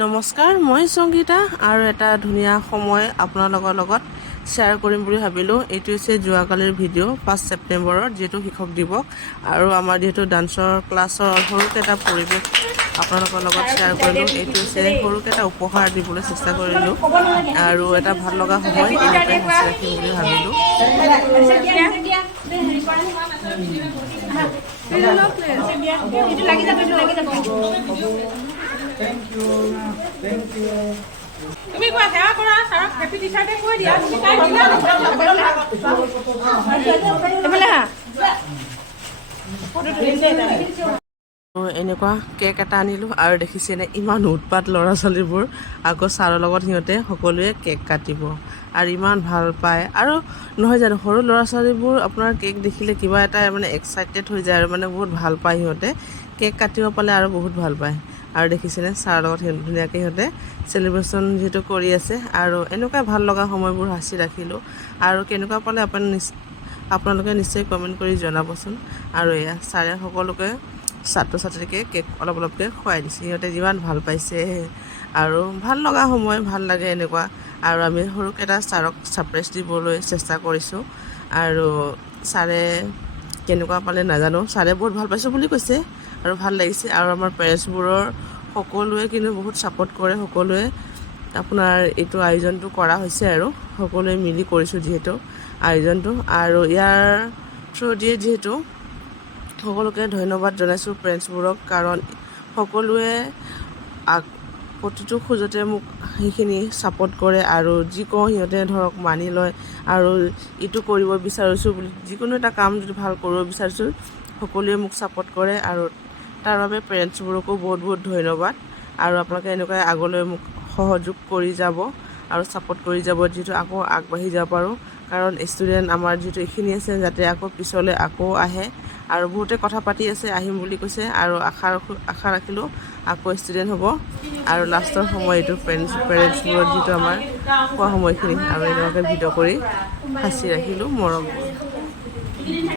নমস্কাৰ, মই সংগীতা আৰু এটা ধুনীয়া সময় আপোনালোকৰ লগত শ্বেয়াৰ কৰিম বুলি ভাবিলোঁ। এইটো হৈছে যোৱাকালিৰ ভিডিঅ' 5 ছেপ্টেম্বৰৰ, যিহেতু শিক্ষক দিৱস আৰু আমাৰ যিহেতু ডান্সৰ ক্লাছৰ সৰুকৈ এটা পৰিৱেশ আপোনালোকৰ লগত শ্বেয়াৰ কৰিলোঁ। এইটো হৈছে সৰুকৈ এটা উপহাৰ দিবলৈ চেষ্টা কৰিলোঁ আৰু এটা ভাল লগা সময় এনেকৈ সাঁচি ৰাখিম বুলি ভাবিলোঁ। Thank you. তুমি কোৱা সেৱা কৰা ছাৰক হেপী টিচাৰ ডে কৈ দিয়া তুমি তাই দিলা এফালে হা এনেকুৱা কেক এটা আনিলোঁ আৰু দেখিছেনে ইমান উৎপাত ল'ৰা ছোৱালীবোৰ। আকৌ ছাৰৰ লগত সিহঁতে সকলোৱে কেক কাটিব আৰু ইমান ভাল পায়। আৰু নহয় জানো, সৰু ল'ৰা ছোৱালীবোৰ আপোনাৰ কেক দেখিলে কিবা এটা মানে এক্সাইটেড হৈ যায় আৰু মানে বহুত ভাল পায় সিহঁতে। কেক কাটিব পালে আৰু বহুত ভাল পায়। আৰু দেখিছেনে ছাৰৰ লগত ধুনীয়াকৈ সিহঁতে চেলিব্ৰেশ্যন যিহেতু কৰি আছে আৰু এনেকুৱা ভাল লগা সময়বোৰ সাঁচি ৰাখিলোঁ। আৰু কেনেকুৱা পালে আপোনালোকে নিশ্চয় কমেণ্ট কৰি জনাবচোন। আৰু এয়া ছাৰে সকলোকে ছাত্ৰ ছাত্ৰীকে কেক অলপ অলপকৈ খুৱাই দিছে, সিহঁতে যিমান ভাল পাইছে আৰু ভাল লগা সময়, ভাল লাগে এনেকুৱা। আৰু আমি সৰুকৈ এটা ছাৰক ছাৰপ্ৰাইজ দিবলৈ চেষ্টা কৰিছোঁ আৰু ছাৰে কেনেকুৱা পালে নাজানো, ছাৰে বহুত ভাল পাইছোঁ বুলি কৈছে আৰু ভাল লাগিছে। আৰু আমাৰ পেৰেণ্টছবোৰৰ সকলোৱে কিন্তু বহুত ছাপোৰ্ট কৰে, সকলোৱে আপোনাৰ এইটো আয়োজনটো কৰা হৈছে আৰু সকলোৱে মিলি কৰিছোঁ যিহেতু আয়োজনটো। আৰু ইয়াৰ থ্ৰু দিয়ে যিহেতু সকলোকে ধন্যবাদ জনাইছোঁ পেৰেণ্টছবোৰক, কাৰণ সকলোৱে প্ৰতিটো খোজতে মোক সেইখিনি ছাপোৰ্ট কৰে আৰু যি কওঁ সিহঁতে ধৰক মানি লয়। আৰু ইটো কৰিব বিচাৰিছোঁ বুলি, যিকোনো এটা কাম যদি ভাল কৰিব বিচাৰিছোঁ সকলোৱে মোক ছাপোৰ্ট কৰে আৰু তাৰ বাবে পেৰেণ্টছবোৰকো বহুত বহুত ধন্যবাদ। আৰু আপোনালোকে এনেকৈ আগলৈ মোক সহযোগ কৰি যাব আৰু ছাপোৰ্ট কৰি যাব, যিহেতু আকৌ আগবাঢ়ি যাব পাৰোঁ। কাৰণ ষ্টুডেণ্ট আমাৰ যিহেতু এইখিনি আছে, যাতে আকৌ পিছলৈ আকৌ আহে। আৰু বহুতে কথা পাতি আছে, আহিম বুলি কৈছে আৰু আশা ৰাখিলোঁ আকৌ ষ্টুডেণ্ট হ'ব। আৰু লাষ্টৰ সময় এইটো পেৰেণ্টছবোৰত যিটো আমাৰ খোৱা সময়খিনি আৰু এনেকুৱাকৈ ভিডিঅ' কৰি সাঁচি ৰাখিলোঁ মৰমবোৰ।